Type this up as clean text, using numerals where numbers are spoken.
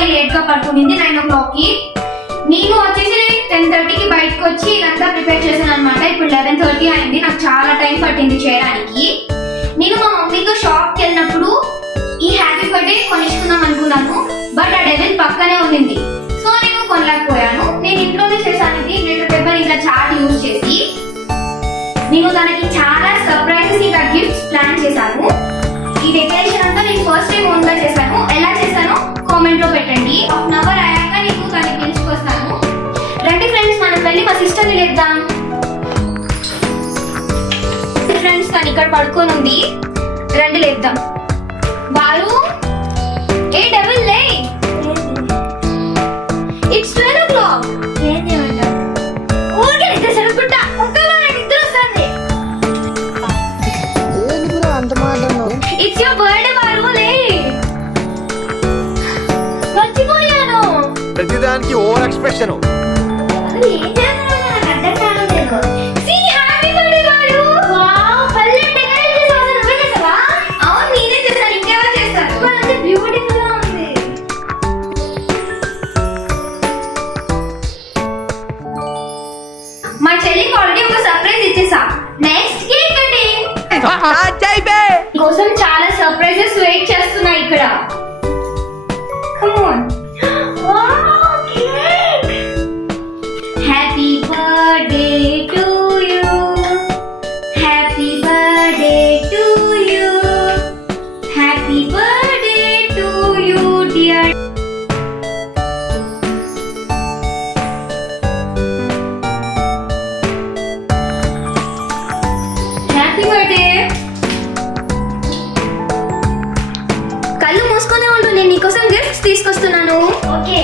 అమ్మాయి లేట్ గా పడుకునింది 9 o'clock కి. నేను వచ్చేసి 10:30కి బయటకు వచ్చి ఇదంతా ప్రిపేర్ చేశాను అనమాట. ఇప్పుడు 11:30 అయింది. నాకు చాలా టైం పట్టింది చేయడానికి. నేను మా మమ్మీతో షాప్ కి వెళ్ళినప్పుడు ఈ హ్యాపీ బర్త్డే కొనిచ్చుకుందాం అనుకున్నాను, బట్ ఆ డెవిల్ పక్కనే ఉంది, సో నేను కొనలేకపోయాను. నేను ఇంట్లోనే చేశాను. ఇది గ్లిటర్ పేపర్ ఇంకా చార్ట్ యూజ్ చేసి నేను తనకి చాలా సర్ప్రైజెస్ ఇంకా గిఫ్ట్స్ ప్లాన్ చేశాను. ఈ డెకరేషన్ అంతా నేను ఫస్ట్ టైం ఓన్ గా చేశాను. ఎలా చేశానో కామెంట్ లో పెట్టండి. 1 hour అయ్యాక నేను తనకి పిలుచుకొస్తాను. రండి ఫ్రెండ్స్, మనం వెళ్ళి మా సిస్టర్ ని లేద్దాం. ఫ్రెండ్స్, తను ఇక్కడ పడుకొని ఉంది, రండి లేద్దాం. బాలు, ఏ డబుల్ లే, ఇట్స్ 12 o'clock. ఊరికే నిద్ర సరుకుంటా ఒక్కగా నిద్ర వస్తుంది. ఇట్స్ యువర్ బర్త్డే బాలు, లే. మర్చిపోయాను. ప్రతిదానికి ఓవర్ ఎక్స్ప్రెషన్. ఏం చేస్తున్నావు నాకు అర్థం కావట్లేదు. See happy birthday Balu. Wow, పల్లె డెకరేట్ చేసావు. నువ్వే చేసావా? అవును, నేనే చేశాను. ఇంకెవరు చేస్తారు? అంటే బ్యూటిఫుల్ గా ఉంది. మా చెల్లికి ఆల్రెడీ ఒక సర్ప్రైజ్ ఇచ్చేసా. నెక్స్ట్ కేక్ కటింగ్ కోసం చాలా సర్ప్రైజెస్ వెయిట్ చేస్తున్నాయి ఇక్కడ. Come on. Wow, cake. Happy birthday to you, happy birthday to you, happy birthday to you dear. Happy birthday. కళ్ళు మూసుకొని ఉండు, నేను నీకోసం గిఫ్ట్స్ తీసుకొస్తున్నాను. ఓకే.